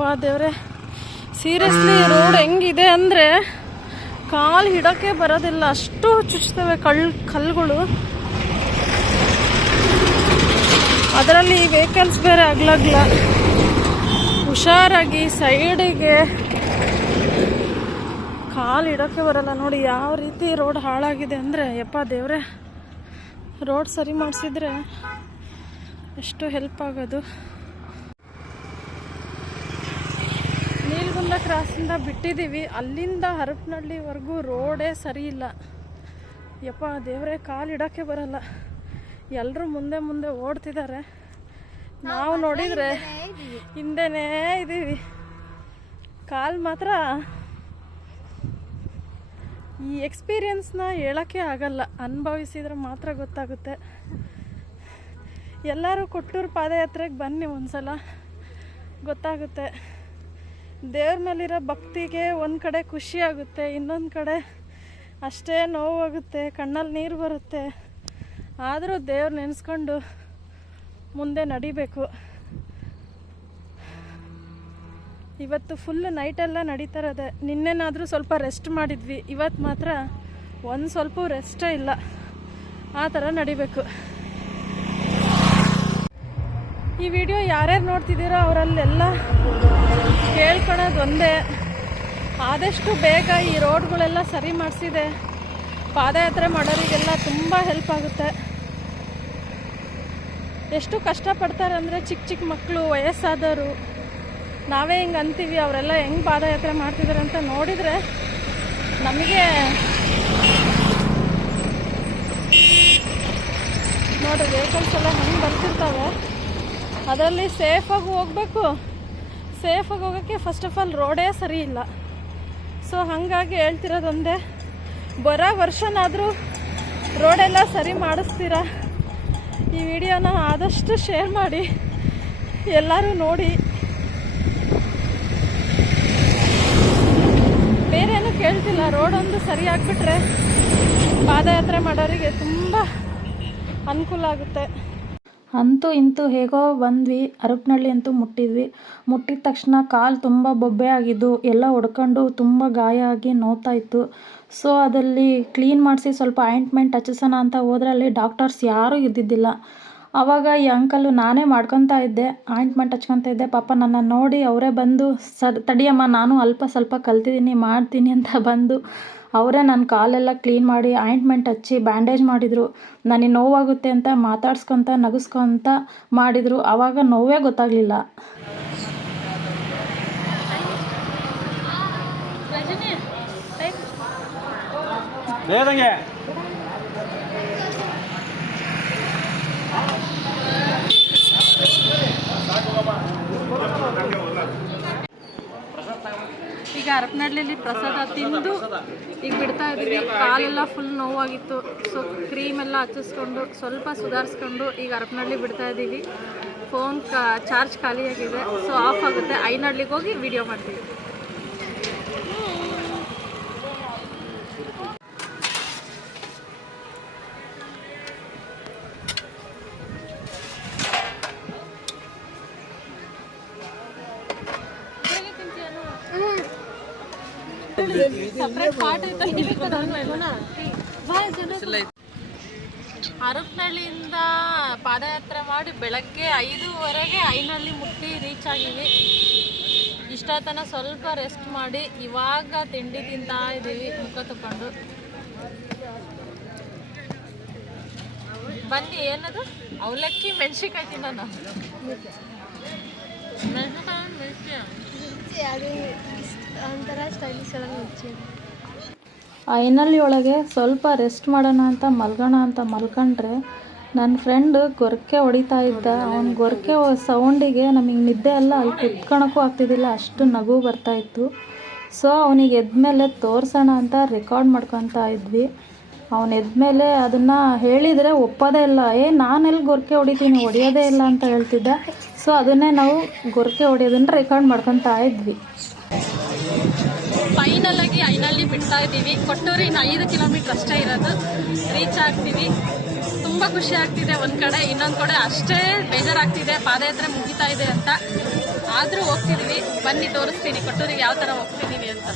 ಯಪ್ಪ ದೇವ್ರೆ. Seriously road ಹೆಂಗಿದೆ ಅಂದರೆ ಕಾಲು ಹಿಡೋಕ್ಕೆ ಬರೋದಿಲ್ಲ. ಅಷ್ಟು ಚುಚ್ತವೆ ಕಳ್, ಕಲ್ಲುಗಳು. ಅದರಲ್ಲಿ ವೆಹಿಕಲ್ಸ್ ಬೇರೆ ಆಗ್ಲಾಗ್ಲ ಹುಷಾರಾಗಿ ಸೈಡಿಗೆ ಕಾಲು ಇಡೋಕ್ಕೆ ಬರಲ್ಲ. ನೋಡಿ ಯಾವ ರೀತಿ ರೋಡ್ ಹಾಳಾಗಿದೆ ಅಂದರೆ, ಯಪ್ಪ ದೇವ್ರೆ. ರೋಡ್ ಸರಿ ಮಾಡಿಸಿದ್ರೆ ಎಷ್ಟು ಹೆಲ್ಪ್ ಆಗೋದು. ನೀಲ್ಗುಂದ ಕ್ರಾಸಿಂದ ಬಿಟ್ಟಿದ್ದೀವಿ. ಅಲ್ಲಿಂದ ಹರಪನಹಳ್ಳಿವರೆಗೂ ರೋಡೇ ಸರಿ ಇಲ್ಲ. ಯಪ್ಪ ದೇವರೇ ಕಾಲು ಇಡೋಕ್ಕೆ ಬರಲ್ಲ. ಎಲ್ಲರೂ ಮುಂದೆ ಮುಂದೆ ಓಡ್ತಿದ್ದಾರೆ. ನಾವು ನೋಡಿದರೆ ಹಿಂದೆನೇ ಇದ್ದೀವಿ. ಕಾಲು ಮಾತ್ರ ಈ ಎಕ್ಸ್ಪೀರಿಯನ್ಸ್ನ ಹೇಳೋಕ್ಕೆ ಆಗಲ್ಲ. ಅನುಭವಿಸಿದ್ರೆ ಮಾತ್ರ ಗೊತ್ತಾಗುತ್ತೆ. ಎಲ್ಲರೂ ಕೊಟ್ಟೂರು ಪಾದಯಾತ್ರೆಗೆ ಬನ್ನಿ ಒಂದ್ಸಲ. ಗೊತ್ತಾಗುತ್ತೆ. ದೇವ್ರ ಮೇಲಿರೋ ಭಕ್ತಿಗೆ ಒಂದು ಕಡೆ ಖುಷಿ ಆಗುತ್ತೆ, ಇನ್ನೊಂದು ಕಡೆ ಅಷ್ಟೇ ನೋವಾಗುತ್ತೆ, ಕಣ್ಣಲ್ಲಿ ನೀರು ಬರುತ್ತೆ. ಆದರೂ ದೇವ್ರು ನೆನೆಸ್ಕೊಂಡು ಮುಂದೆ ನಡಿಬೇಕು. ಇವತ್ತು ಫುಲ್ ನೈಟೆಲ್ಲ ನಡೀತಾ ಇರೋದೆ. ನಿನ್ನೆನಾದರೂ ಸ್ವಲ್ಪ ರೆಸ್ಟ್ ಮಾಡಿದ್ವಿ. ಇವತ್ತು ಮಾತ್ರ ಒಂದು ಸ್ವಲ್ಪ ರೆಸ್ಟೇ ಇಲ್ಲ. ಆ ಥರ ನಡಿಬೇಕು. ಈ ವಿಡಿಯೋ ಯಾರ್ಯಾರು ನೋಡ್ತಿದ್ದೀರೋ ಅವರಲ್ಲೆಲ್ಲ ಕೇಳ್ಕೊಳೋದು ಒಂದೇ. ಆದಷ್ಟು ಬೇಗ ಈ ರೋಡ್ಗಳೆಲ್ಲ ಸರಿ ಮಾಡಿಸಿದೆ. ಪಾದಯಾತ್ರೆ ಮಾಡೋರಿಗೆಲ್ಲ ತುಂಬ ಹೆಲ್ಪ್ ಆಗುತ್ತೆ. ಎಷ್ಟು ಕಷ್ಟಪಡ್ತಾರೆ ಅಂದರೆ ಚಿಕ್ಕ ಚಿಕ್ಕ ಮಕ್ಕಳು, ವಯಸ್ಸಾದವರು. ನಾವೇ ಹಿಂಗೆ ಅಂತೀವಿ, ಅವರೆಲ್ಲ ಹೆಂಗೆ ಪಾದಯಾತ್ರೆ ಮಾಡ್ತಿದ್ದಾರೆ ಅಂತ ನೋಡಿದರೆ ನಮಗೆ ನೋಡಿ ವೆಹಿಕಲ್ಸ್ ಎಲ್ಲ ಹೆಂಗೆ ಬರ್ತಿರ್ತಾವೆ. ಅದರಲ್ಲಿ ಸೇಫಾಗಿ ಹೋಗಬೇಕು. ಸೇಫಾಗಿ ಹೋಗೋಕ್ಕೆ ಫಸ್ಟ್ ಆಫ್ ಆಲ್ ರೋಡೇ ಸರಿ ಇಲ್ಲ. ಸೊ ಹಾಗಾಗಿ ಹೇಳ್ತಿರೋದೊಂದೇ, ಬರೋ ವರ್ಷನಾದರೂ ರೋಡೆಲ್ಲ ಸರಿ ಮಾಡಿಸ್ತೀರಾ? ಈ ವಿಡಿಯೋನ ಆದಷ್ಟು ಶೇರ್ ಮಾಡಿ, ಎಲ್ಲರೂ ನೋಡಿ. ಬೇರೇನು ಕೇಳ್ತಿಲ್ಲ ರೋಡೊಂದು ಸರಿ ಆಗಿಬಿಟ್ರೆ ಪಾದಯಾತ್ರೆ ಮಾಡೋರಿಗೆ ತುಂಬ ಅನುಕೂಲ ಆಗುತ್ತೆ. ಅಂತೂ ಇಂತೂ ಹೇಗೋ ಬಂದ್ವಿ ಹರಪನಹಳ್ಳಿ ಅಂತೂ ಮುಟ್ಟಿದ್ವಿ. ಮುಟ್ಟಿದ ತಕ್ಷಣ ಕಾಲು ತುಂಬ ಬೊಬ್ಬೆ ಆಗಿದ್ದು, ಎಲ್ಲ ಹೊಡ್ಕೊಂಡು ತುಂಬ ಗಾಯ ಆಗಿ ನೋವ್ತಾ ಇತ್ತು. ಸೊ ಅದರಲ್ಲಿ ಕ್ಲೀನ್ ಮಾಡಿಸಿ ಸ್ವಲ್ಪ ಆಯಿಂಟ್ಮೆಂಟ್ ಹಚ್ಚಿಸೋಣ ಅಂತ ಹೋದ್ರೆ ಡಾಕ್ಟರ್ಸ್ ಯಾರೂ ಇದ್ದಿದ್ದಿಲ್ಲ. ಆವಾಗ ಈ ಅಂಕಲು ನಾನೇ ಮಾಡ್ಕೊತಾ ಇದ್ದೆ ಆಯಿಂಟ್ಮೆಂಟ್ ಹಚ್ಕೊತಾ ಇದ್ದೆ. ಪಾಪ ನನ್ನ ನೋಡಿ ಅವರೇ ಬಂದು, ಸರ್, ತಡಿಯಮ್ಮ, ನಾನು ಅಲ್ಪ ಸ್ವಲ್ಪ ಕಲ್ತಿದ್ದೀನಿ, ಮಾಡ್ತೀನಿ ಅಂತ ಬಂದು ಅವರೇ ನನ್ನ ಕಾಲೆಲ್ಲ ಕ್ಲೀನ್ ಮಾಡಿ ಆಯಿಂಟ್ಮೆಂಟ್ ಹಚ್ಚಿ ಬ್ಯಾಂಡೇಜ್ ಮಾಡಿದರು. ನನಗೆ ನೋವಾಗುತ್ತೆ ಅಂತ ಮಾತಾಡ್ಸ್ಕೊತ ನಗಿಸ್ಕೊಂತ ಮಾಡಿದರು. ಆವಾಗ ನೋವೇ ಗೊತ್ತಾಗಲಿಲ್ಲ. 네, ಹರಪನಹಳ್ಳಿಲಿ ಪ್ರಸಾದ ತಿಂದು ಈಗ ಬಿಡ್ತಾ ಇದ್ದೀವಿ. ಕಾಲೆಲ್ಲ ಫುಲ್ ನೋವಾಗಿತ್ತು. ಸೊ ಕ್ರೀಮ್ ಎಲ್ಲ ಹಚ್ಚಿಸ್ಕೊಂಡು, ಸ್ವಲ್ಪ ಸುಧಾರಿಸ್ಕೊಂಡು ಈಗ ಹರಪನಹಳ್ಳಿ ಬಿಡ್ತಾ ಇದ್ದೀವಿ. ಫೋನ್ ಕಾ ಚಾರ್ಜ್ ಖಾಲಿಯಾಗಿದೆ. ಸೊ ಆಫ್ ಆಗುತ್ತೆ. ಐನಹಳ್ಳಿಗೆ ಹೋಗಿ ವಿಡಿಯೋ ಮಾಡ್ತೀವಿ. ಹರಪನಹಳ್ಳಿಯಿಂದ ಪಾದಯಾತ್ರೆ ಮಾಡಿ ಬೆಳಗ್ಗೆ ಐದೂವರೆಗೆ ಐನಲ್ಲಿ ಮುಟ್ಟಿ ರೀಚ್ ಆಗಿವಿ ಇಷ್ಟತನ ಸ್ವಲ್ಪ ರೆಸ್ಟ್ ಮಾಡಿ ಇವಾಗ ತಿಂಡಿ ತಿಂತಾ ಇದ್ದೀವಿ, ಮುಖ ತಕೊಂಡು. ಬನ್ನಿ, ಏನದು? ಅವಲಕ್ಕಿ, ಮೆಣಸಿನ್ಕಾಯಿ ತಿನ್ನೋಣ. ಮೆಣಸಿನ್ಕಾಯಿ. ಐನಲ್ಲಿ ಒಳಗೆ ಸ್ವಲ್ಪ ರೆಸ್ಟ್ ಮಾಡೋಣ ಅಂತ ಮಲ್ಗೋಣ ಅಂತ ಮಲ್ಕೊಂಡ್ರೆ ನನ್ನ ಫ್ರೆಂಡ್ ಗೊರಕೆ ಹೊಡಿತಾ ಇದ್ದ. ಅವ್ನ ಗೊರಕೆ ಸೌಂಡಿಗೆ ನಮಗೆ ನಿದ್ದೆ ಎಲ್ಲ ಅಲ್ಲಿ ಕುತ್ಕೊಳಕ್ಕೂ ಆಗ್ತಿದ್ದಿಲ್ಲ, ಅಷ್ಟು ನಗು ಬರ್ತಾ ಇತ್ತು. ಸೊ ಅವನಿಗೆ ಎದ್ದ ಮೇಲೆ ತೋರಿಸೋಣ ಅಂತ ರೆಕಾರ್ಡ್ ಮಾಡ್ಕೊತಾ ಇದ್ವಿ. ಅವನು ಎದ್ಮೇಲೆ ಅದನ್ನು ಹೇಳಿದರೆ ಒಪ್ಪೋದೇ ಇಲ್ಲ. ಏ ನಾನೆಲ್ಲಿ ಗೊರಕೆ ಹೊಡಿತೀನಿ, ಹೊಡಿಯೋದೇ ಇಲ್ಲ ಅಂತ ಹೇಳ್ತಿದ್ದ. ಸೊ ಅದನ್ನೇ ನಾವು ಗೊರಕೆ ಹೊಡಿಯೋದನ್ನ ರೆಕಾರ್ಡ್ ಮಾಡ್ಕೊತಾ ಇದ್ವಿ. ಫೈನಲ್ ಆಗಿ ಐನಲ್ಲಿ ಬಿಡ್ತಾ ಇದ್ದೀವಿ. ಕೊಟ್ಟೂರಿನ ಐದು ಕಿಲೋಮೀಟರ್ ಅಷ್ಟೇ ಇರೋದು. ರೀಚ್ ಆಗ್ತೀವಿ. ತುಂಬ ಖುಷಿ ಆಗ್ತಿದೆ ಒಂದು ಕಡೆ, ಇನ್ನೊಂದು ಕಡೆ ಅಷ್ಟೇ ಬೇಜಾರಾಗ್ತಿದೆ. ಪಾದಯಾತ್ರೆ ಮುಗಿತಾ ಇದೆ ಅಂತ. ಆದರೂ ಹೋಗ್ತಿದ್ವಿ. ಬನ್ನಿ, ತೋರಿಸ್ತೀನಿ. ಕೊಟ್ಟೂರಿಗೆ ಯಾವ ಥರ ಹೋಗ್ತಿದ್ದೀವಿ ಅಂತ.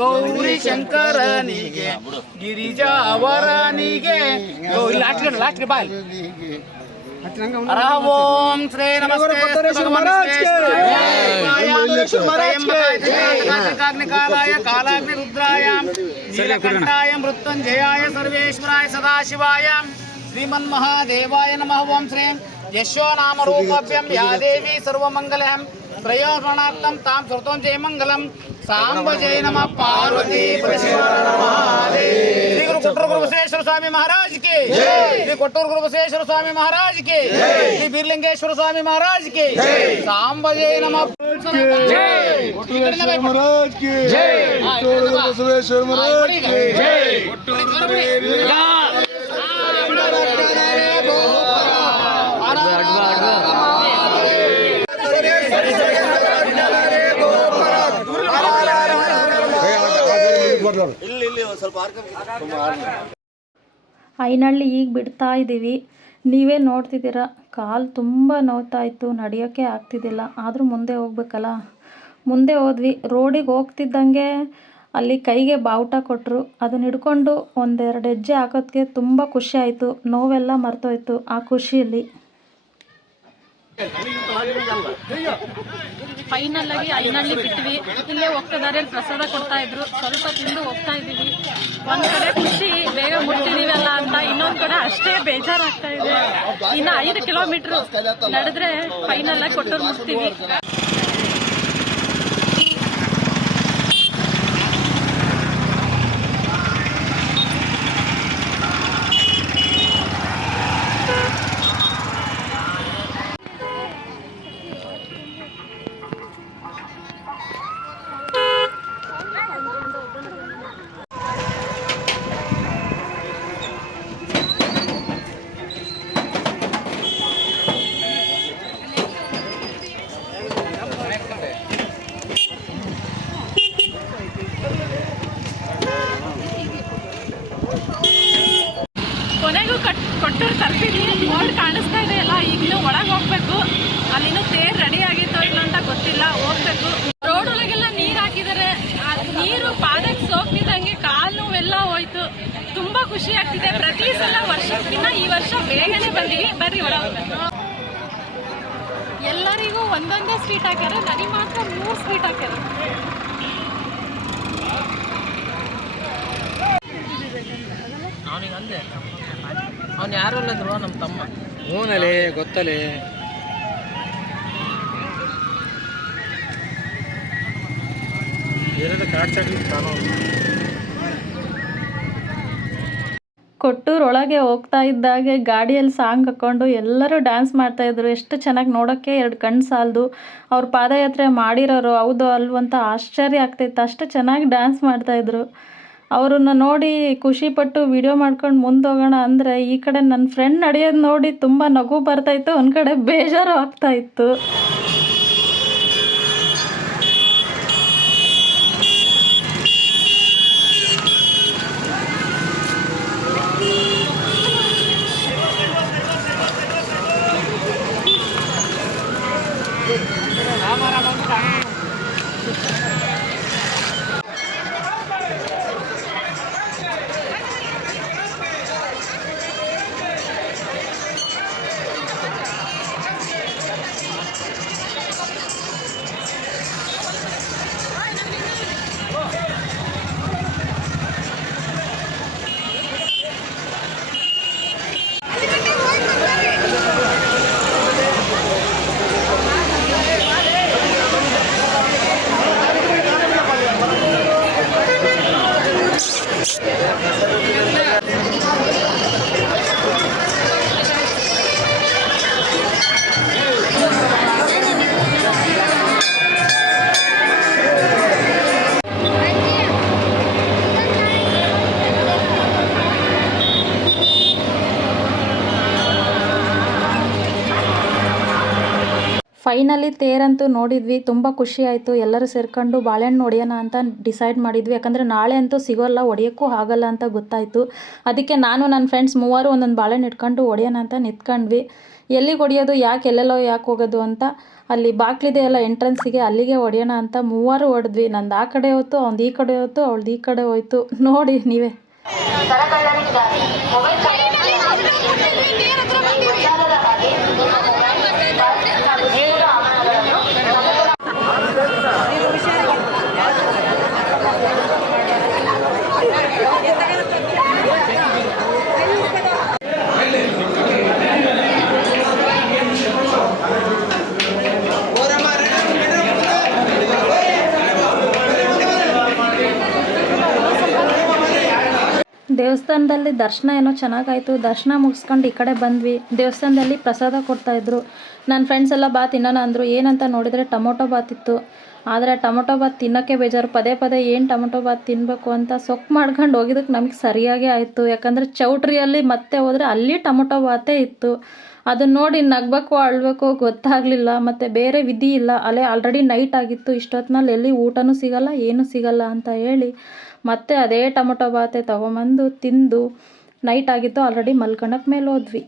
ಗೌರಿ ಶಂಕರನಿಗೆ ಗಿರಿಜಾ ಅವರನಿಗೆ ಲಾಸ್ಟ್ ಲಾಸ್ಟ್ ಬಾಯ್ ಓಂ ಶ್ರೀ ನಮಸ್ತೆ ಕಾಲಾಯ ಕಾಲಾಗ್ನಿ ರುದ್ರಾಯ ನೀಲಕಂಠಾಯ ಮೃತ್ಯುಂಜಯಾಯ ಸರ್ವೇಶ್ವರಾಯ ಸದಾಶಿವಾಯ శ్రీమన్మహాదేవాయ నమ ఓం శ్రీం యశ్వనామరూపాభ్యం యాదేవి సర్వమంగళం ప్రయోజనార్థం తాం శృతం జయమంగళం సాంబ జయ నమ పార్వతీ శ్రీ గురు కొట్టూరు గురుభసేశ్వర స్వామి మహారాజ్కి శ్రీ కొట్టూరు గురుభసేశ్వర స్వామి మహారాజ్కి శ్రీ బీర్లింగేశ్వర స్వామి మహారాజ్కి సాంబ జయ నమ మహారాజ్కి మహారాజ్కి ಐನಳ್ಳಿ ಈಗ ಬಿಡ್ತಾ ಇದ್ದೀವಿ ನೀವೇ ನೋಡ್ತಿದ್ದೀರ ಕಾಲು ತುಂಬ ನೋವ್ತಾ ಇತ್ತು ನಡೆಯೋಕ್ಕೆ ಆಗ್ತಿದ್ದಿಲ್ಲ ಆದರೂ ಮುಂದೆ ಹೋಗ್ಬೇಕಲ್ಲ? ಮುಂದೆ ಹೋದ್ವಿ ರೋಡಿಗೆ ಹೋಗ್ತಿದ್ದಂಗೆ ಅಲ್ಲಿ ಕೈಗೆ ಬಾವುಟ ಕೊಟ್ಟರು ಅದನ್ನ ಹಿಡ್ಕೊಂಡು ಒಂದೆರಡು ಹೆಜ್ಜೆ ಹಾಕೋದಕ್ಕೆ ತುಂಬ ಖುಷಿ ಆಯಿತು ನೋವೆಲ್ಲ ಮರ್ತೋಯ್ತು ಆ ಖುಷಿಯಲ್ಲಿ. ಫೈನಲ್ ಆಗಿ ಐನಳ್ಳಿ ಬಿಟ್ವಿ. ಇಲ್ಲೇ ಹೋಗ್ತಾ ಪ್ರಸಾದ ಕೊಡ್ತಾ ಇದ್ರು. ಸ್ವಲ್ಪ ತಿಂದು ಹೋಗ್ತಾ ಇದ್ದೀವಿ ಒಂದ್ ಕಡೆ ಖುಷಿ, ಬೇಗ ಮುಟ್ಟಿದೀವಲ್ಲ ಅಂತ. ಇನ್ನೊಂದ್ ಕಡೆ ಅಷ್ಟೇ ಬೇಜಾರಾಗ್ತಾ ಇದೆ. ಇನ್ನ ಐದು ಕಿಲೋಮೀಟರ್ ನಡೆದ್ರೆ ಫೈನಲ್ ಆಗಿ ಕೊಟ್ಟರು ಮುಟ್ತೀವಿ. ಎಲ್ಲರಿಗೂ ಒಂದೊಂದೇ ಸ್ವೀಟ್ ಹಾಕ್ಯಾರ ನನಗೆ ಮಾತ್ರ ಮೂರು ಸ್ವೀಟ್ ಹಾಕ್ಯಾರ. ಅವನಿಗೆ ಅಂದೆ ಅವ್ನು ಯಾರು ಅಲ್ಲದ್ರು ನಮ್ಮ ತಮ್ಮ. ಹೂನಲ್ಲಿ ಗೊತ್ತಲೆ. ಎರಡು ಕಾಡ್ ಚಾಕ್ಲಿ ತಾನೋ ಕೊಟ್ಟೂರೊಳಗೆ ಹೋಗ್ತಾ ಇದ್ದಾಗೆ, ಗಾಡಿಯಲ್ಲಿ ಸಾಂಗ್ ಹಾಕ್ಕೊಂಡು ಎಲ್ಲರೂ ಡ್ಯಾನ್ಸ್ ಮಾಡ್ತಾಯಿದ್ರು ಎಷ್ಟು ಚೆನ್ನಾಗಿ ನೋಡೋಕ್ಕೆ ಎರಡು ಕಣ್ಣು ಸಾಲದು. ಅವ್ರ ಪಾದಯಾತ್ರೆ ಮಾಡಿರೋರು ಹೌದು ಅಲ್ವಂತ ಆಶ್ಚರ್ಯ ಆಗ್ತಿತ್ತು. ಅಷ್ಟು ಚೆನ್ನಾಗಿ ಡ್ಯಾನ್ಸ್ ಮಾಡ್ತಾಯಿದ್ರು ಅವರನ್ನು ನೋಡಿ ಖುಷಿಪಟ್ಟು ವಿಡಿಯೋ ಮಾಡ್ಕೊಂಡು ಮುಂದೆ ಹೋಗೋಣ ಅಂದರೆ ಈ ಕಡೆ ನನ್ನ ಫ್ರೆಂಡ್ ನಡೆಯೋದು ನೋಡಿ ತುಂಬ ನಗು ಬರ್ತಾಯಿತ್ತು ಒಂದು ಕಡೆ ಬೇಜಾರು ಆಗ್ತಾ ಫೈನಲಿ ತೇರಂತೂ ನೋಡಿದ್ವಿ. ತುಂಬ ಖುಷಿ ಆಯಿತು. ಎಲ್ಲರೂ ಸೇರ್ಕೊಂಡು ಬಾಳೆಹಣ್ಣು ಹೊಡೆಯೋಣ ಅಂತ ಡಿಸೈಡ್ ಮಾಡಿದ್ವಿ. ಯಾಕಂದರೆ ನಾಳೆ ಅಂತೂ ಸಿಗೋಲ್ಲ, ಹೊಡೆಯೋಕ್ಕೂ ಆಗಲ್ಲ ಅಂತ ಗೊತ್ತಾಯಿತು. ಅದಕ್ಕೆ ನಾನು ನನ್ನ ಫ್ರೆಂಡ್ಸ್ ಮೂವರು ಒಂದೊಂದು ಬಾಳೆಹಣ್ಣು ಇಟ್ಕೊಂಡು ಹೊಡೆಯೋಣ ಅಂತ ನಿಂತ್ಕೊಂಡ್ವಿ. ಎಲ್ಲಿಗೆ ಹೊಡೆಯೋದು, ಯಾಕೆ, ಎಲ್ಲೆಲ್ಲೋ ಯಾಕೆ ಹೋಗೋದು ಅಂತ ಅಲ್ಲಿ ಬಾಕ್ಲಿದೆ ಎಲ್ಲ ಎಂಟ್ರೆನ್ಸಿಗೆ ಅಲ್ಲಿಗೆ ಹೊಡೆಯೋಣ ಅಂತ ಮೂವರು ಹೊಡೆದ್ವಿ. ನಂದು ಆ ಕಡೆ ಹೋಯ್ತು ಅವ್ನು ಈ ಕಡೆ ಹೋಯ್ತು, ಅವಳ್ದು ಈ ಕಡೆ ಹೋಯ್ತು. ನೋಡಿ ನೀವೇ. ದೇವಸ್ಥಾನದಲ್ಲಿ ದರ್ಶನ ಏನೋ ಚೆನ್ನಾಗಾಯಿತು. ದರ್ಶನ ಮುಗಿಸ್ಕೊಂಡು ಈ ಕಡೆ ಬಂದ್ವಿ. ದೇವಸ್ಥಾನದಲ್ಲಿ ಪ್ರಸಾದ ಕೊಡ್ತಾಯಿದ್ರು ನನ್ನ ಫ್ರೆಂಡ್ಸ್ ಎಲ್ಲ ಬಾತ್ ತಿನ್ನೋಣ ಅಂದರು. ಏನಂತ ನೋಡಿದರೆ ಟೊಮೊಟೊ ಇತ್ತು. ಆದರೆ ಟೊಮೊಟೊ ಬಾತ್ ತಿನ್ನೋಕ್ಕೆ ಬೇಜಾರು. ಪದೇ ಪದೇ ಏನು ಟೊಮೊಟೊ ಬಾತ್ ತಿನ್ನಬೇಕು ಅಂತ ಸೊಪ್ಪು ಮಾಡ್ಕೊಂಡು ಹೋಗಿದ್ದಕ್ಕೆ ನಮಗೆ ಸರಿಯಾಗೇ ಆಯಿತು. ಯಾಕಂದರೆ ಚೌಟ್ರಿಯಲ್ಲಿ ಮತ್ತೆ ಹೋದರೆ ಅಲ್ಲಿ ಟೊಮೊಟೊ ಬಾತೇ ಇತ್ತು. ಅದನ್ನ ನೋಡಿ ನಗಬೇಕು ಅಳಬೇಕು ಗೊತ್ತಾಗಲಿಲ್ಲ. ಮತ್ತು ಬೇರೆ ವಿಧಿ ಇಲ್ಲ. ಅಲ್ಲೇ ಆಲ್ರೆಡಿ ನೈಟ್ ಆಗಿತ್ತು. ಇಷ್ಟೊತ್ತಿನಲ್ಲಿ ಎಲ್ಲಿ ಊಟನೂ ಸಿಗಲ್ಲ, ಏನೂ ಸಿಗಲ್ಲ ಅಂತ ಹೇಳಿ ಮತ್ತೆ ಅದೇ ಟೊಮೊಟೊ ಬಾತೆ ತೊಗೊಂಬಂದು ತಿಂದು ನೈಟ್ ಆಗಿತ್ತು. ಆಲ್ರೆಡಿ ಮಲ್ಕೊಳಕ್ಕೆ ಮೇಲೆ ಹೋದ್ವಿ.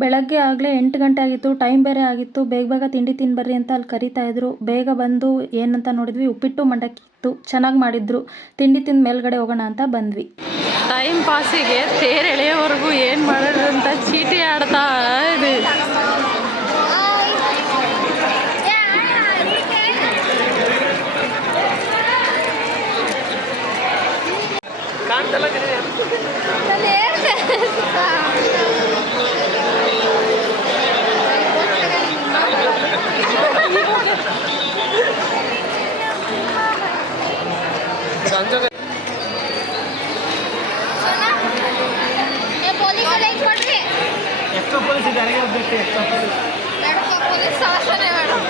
ಬೆಳಗ್ಗೆ ಆಗಲೇ ಎಂಟು ಗಂಟೆ ಆಗಿತ್ತು, ಟೈಮ್ ಬೇರೆ ಆಗಿತ್ತು. ಬೇಗ ಬೇಗ ತಿಂಡಿ ತಿನ್ಬರ್ರಿ ಬರ್ರಿ ಅಂತ ಅಲ್ಲಿ ಕರಿತಾ ಇದ್ರು. ಬೇಗ ಬಂದು ಏನಂತ ನೋಡಿದ್ವಿ, ಉಪ್ಪಿಟ್ಟು ಮಂಡಕ್ಕಿತ್ತು ಚೆನ್ನಾಗಿ ಮಾಡಿದ್ರು. ತಿಂಡಿ ತಿಂದ ಮೇಲ್ಗಡೆ ಹೋಗೋಣ ಅಂತ ಬಂದ್ವಿ. ಟೈಮ್ ಪಾಸಿಗೆ ತೇರು ಎಳೆಯೋವರೆಗೂ ಏನು ಮಾಡೋದು ಅಂತ ಚೀಟಿ ಆಡ್ತಾ ಎಕ್ಸ್ಟ್ರಾ ಪೊಲೀಸ್ ಯಾರಿಗೆ ಬೇಕು extra police madam police ಸಮಸ್ಯೆನೇ madam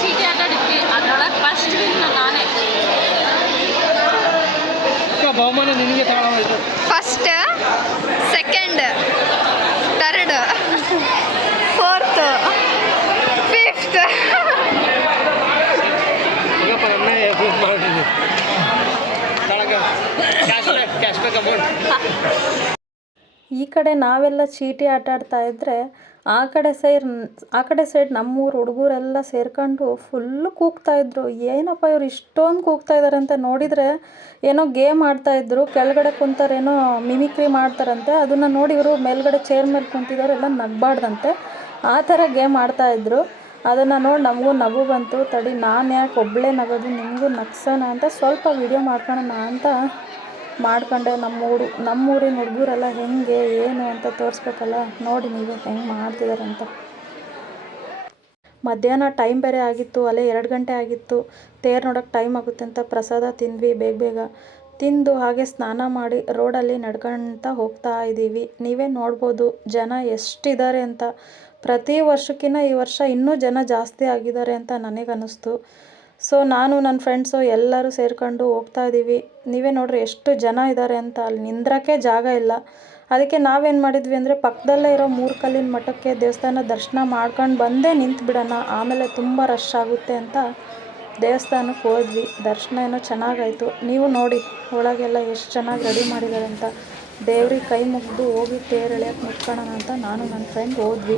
ಚೀಟಿ ಆಟ ಆಡಿದ್ವಿ ಅದ್ರೊಳಗೆ ಫಸ್ಟ್ ನಾನೇ ಬಹುಮಾನ ನಿನಗೆ ತಗೊಳ್ಳೋದು ಫಸ್ಟ್ ಸೆಕೆಂಡ್ ಥರ್ಡ್ ಈ ಕಡೆ ನಾವೆಲ್ಲ ಚೀಟಿ ಆಟ ಆಡ್ತಾ ಇದ್ದರೆ ಆ ಕಡೆ ಸೈಡ್, ಆ ಕಡೆ ಸೈಡ್ ನಮ್ಮೂರು ಹುಡುಗರೆಲ್ಲ ಸೇರ್ಕೊಂಡು ಫುಲ್ಲು ಕೂಗ್ತಾ ಇದ್ರು. ಏನಪ್ಪ ಇವ್ರು ಇಷ್ಟೊಂದು ಕೂಗ್ತಾ ಇದ್ದಾರೆ ಅಂತ ನೋಡಿದರೆ ಏನೋ ಗೇಮ್ ಆಡ್ತಾ ಇದ್ರು, ಕೆಳಗಡೆ ಕುಂತಾರೇನೋ ಮಿಮಿಕ್ರಿ ಮಾಡ್ತಾರಂತೆ. ಅದನ್ನು ನೋಡಿ ಇವರು ಮೇಲ್ಗಡೆ ಚೇರ್ ಮೇಲೆ ಕುಂತಿದ್ದವರೆಲ್ಲ ನಗಬಾರ್ದಂತೆ. ಆ ಥರ ಗೇಮ್ ಆಡ್ತಾ ಇದ್ರು. ಅದನ್ನು ನೋಡಿ ನಮಗೂ ನಗು ಬಂತು. ತಡಿ, ನಾನು ಯಾಕೆ ಒಬ್ಬಳೇ ನಗೋದು? ನಿಮಗೂ ನಗ್ಸೋಣ ಅಂತ ಸ್ವಲ್ಪ ವಿಡಿಯೋ ಮಾಡ್ಕೊಳ್ಳೋಣ ಅಂತ ಮಾಡ್ಕೊಂಡೆ ನಮ್ಮ ಹುಡು ನಮ್ಮೂರಿನ ಹುಡುಗರೆಲ್ಲ ಹೆಂಗೆ, ಏನು ಅಂತ ತೋರಿಸ್ಬೇಕಲ್ಲ, ನೋಡಿ ನೀವು ಹೆಂಗೆ ಮಾಡ್ತಿದ್ದಾರೆ ಅಂತ ಮಧ್ಯಾಹ್ನ ಟೈಮ್ ಬೇರೆ ಆಗಿತ್ತು, ಅಲ್ಲೇ ಎರಡು ಗಂಟೆ ಆಗಿತ್ತು. ತೇರು ನೋಡೋಕೆ ಟೈಮ್ ಆಗುತ್ತೆ ಅಂತ ಪ್ರಸಾದ ತಿಂದ್ವಿ ಬೇಗ ಬೇಗ. ತಿಂದು ಹಾಗೆ ಸ್ನಾನ ಮಾಡಿ ರೋಡಲ್ಲಿ ನಡ್ಕೊಂತ ಹೋಗ್ತಾ ಇದ್ದೀವಿ. ನೀವೇ ನೋಡ್ಬೋದು, ಜನ ಎಷ್ಟಿದ್ದಾರೆ ಅಂತ. ಪ್ರತಿ ವರ್ಷಕ್ಕಿಂತ ಈ ವರ್ಷ ಇನ್ನೂ ಜನ ಜಾಸ್ತಿ ಆಗಿದ್ದಾರೆ ಅಂತ ನನಗನ್ನಿಸ್ತು. ಸೊ ನಾನು ನನ್ನ ಫ್ರೆಂಡ್ಸು ಎಲ್ಲರೂ ಸೇರ್ಕೊಂಡು ಹೋಗ್ತಾ ಇದ್ದೀವಿ ನೀವೇ ನೋಡ್ರಿ ಎಷ್ಟು ಜನ ಇದ್ದಾರೆ ಅಂತ. ಅಲ್ಲಿ ನಿಂದ್ರಕ್ಕೆ ಜಾಗ ಇಲ್ಲ. ಅದಕ್ಕೆ ನಾವೇನು ಮಾಡಿದ್ವಿ ಅಂದರೆ, ಪಕ್ಕದಲ್ಲೇ ಇರೋ ಮೂರು ಕಲ್ಲಿನ ಮಠಕ್ಕೆ ದೇವಸ್ಥಾನ ದರ್ಶನ ಮಾಡ್ಕೊಂಡು ಬಂದೇ ನಿಂತು ಬಿಡೋಣ. ಆಮೇಲೆ ತುಂಬ ರಶ್ ಆಗುತ್ತೆ ಅಂತ ದೇವಸ್ಥಾನಕ್ಕೆ ಹೋದ್ವಿ. ದರ್ಶನ ಏನೋ ಚೆನ್ನಾಗಾಯಿತು. ನೀವು ನೋಡಿ, ಒಳಗೆಲ್ಲ ಎಷ್ಟು ಚೆನ್ನಾಗಿ ರೆಡಿ ಮಾಡಿದ್ದಾರೆ ಅಂತ. ದೇವ್ರಿಗೆ ಕೈ ಮುಗಿದು ಹೋಗಿ ತೇರು ಮುಟ್ಕೊಳ್ಳೋಣ ಅಂತ ನಾನು ನನ್ನ ಫ್ರೆಂಡ್ ಹೋದ್ವಿ.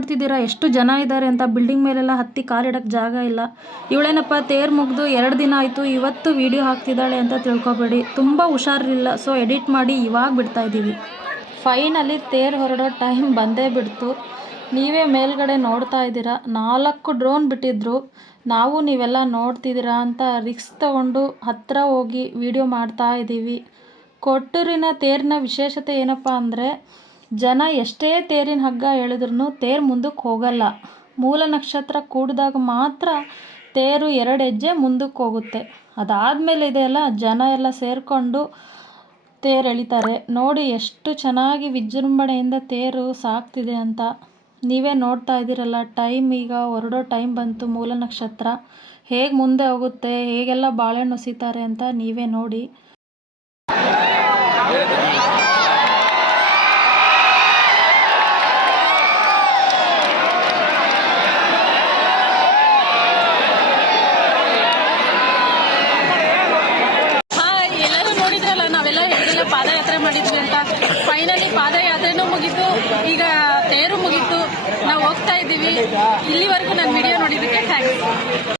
ನೋಡ್ತಿದ್ದೀರಾ? ಎಷ್ಟು ಜನ ಇದ್ದಾರೆ ಅಂತ ಬಿಲ್ಡಿಂಗ್ ಮೇಲೆಲ್ಲ ಹತ್ತಿ ಕಾಲಿಡಕ್ಕೆ ಜಾಗ ಇಲ್ಲ. ಇವಳೇನಪ್ಪ, ತೇರು ಮುಗಿದು ಎರಡು ದಿನ ಆಯಿತು, ಇವತ್ತು ವಿಡಿಯೋ ಹಾಕ್ತಿದ್ದಾಳೆ ಅಂತ ತಿಳ್ಕೊಬೇಡಿ. ತುಂಬ ಹುಷಾರಿಲ್ಲ ಸೊ ಎಡಿಟ್ ಮಾಡಿ ಇವಾಗ ಬಿಡ್ತಾ ಇದ್ದೀವಿ ಫೈನಲಿ ತೇರು ಹೊರಡೋ ಟೈಮ್ ಬಂದೇ ಬಿಡ್ತು. ನೀವೇ ಮೇಲ್ಗಡೆ ನೋಡ್ತಾ ಇದ್ದೀರಾ? ನಾಲ್ಕು ಡ್ರೋನ್ ಬಿಟ್ಟಿದ್ರು. ನಾವು ನೀವೆಲ್ಲ ನೋಡ್ತಿದ್ದೀರಾ ಅಂತ ರಿಕ್ಸ್ ತಗೊಂಡು ಹತ್ತಿರ ಹೋಗಿ ವಿಡಿಯೋ ಮಾಡ್ತಾ ಇದ್ದೀವಿ ಕೊಟ್ಟೂರಿನ ತೇರಿನ ವಿಶೇಷತೆ ಏನಪ್ಪ ಅಂದರೆ ಜನ ಎಷ್ಟೇ ತೇರಿನ ಹಗ್ಗ ಎಳೆದ್ರೂ ತೇರು ಮುಂದಕ್ಕೆ ಹೋಗಲ್ಲ. ಮೂಲ ನಕ್ಷತ್ರ ಕೂಡಿದಾಗ ಮಾತ್ರ ತೇರು ಎರಡು ಹೆಜ್ಜೆ ಮುಂದಕ್ಕೆ ಹೋಗುತ್ತೆ. ಅದಾದಮೇಲೆ ಇದೆಯಲ್ಲ, ಜನ ಎಲ್ಲ ಸೇರಿಕೊಂಡು ತೇರು ಎಳಿತಾರೆ. ನೋಡಿ ಎಷ್ಟು ಚೆನ್ನಾಗಿ ವಿಜೃಂಭಣೆಯಿಂದ ತೇರು ಸಾಗ್ತಿದೆ ಅಂತ. ನೀವೇ ನೋಡ್ತಾ ಇದ್ದೀರಲ್ಲ, ಟೈಮ್ ಈಗ ಹೊರಡೋ ಟೈಮ್ ಬಂತು ಮೂಲ ನಕ್ಷತ್ರ. ಹೇಗೆ ಮುಂದೆ ಹೋಗುತ್ತೆ, ಹೇಗೆಲ್ಲ ಬಾಳೆಹಣ್ಣು ಹೊಸಿತಾರೆ ಅಂತ ನೀವೇ ನೋಡಿ ಹಾಯ್ ಎಲ್ಲರೂ ನೋಡಿದ್ರಲ್ಲ ನಾವೆಲ್ಲ ಹೇಗೆಲ್ಲ ಪಾದಯಾತ್ರೆ ಮಾಡಿದ್ವಿ ಅಂತ ಫೈನಲಿ ಪಾದಯಾತ್ರೆನೂ ಮುಗೀತು. ಈಗ ತೇರು ಮುಗೀತು. ನಾವು ಹೋಗ್ತಾ ಇದ್ದೀವಿ. ಇಲ್ಲಿವರೆಗೂ ನನ್ನ ವಿಡಿಯೋ ನೋಡಿದ್ದಕ್ಕೆ ಥ್ಯಾಂಕ್ಸ್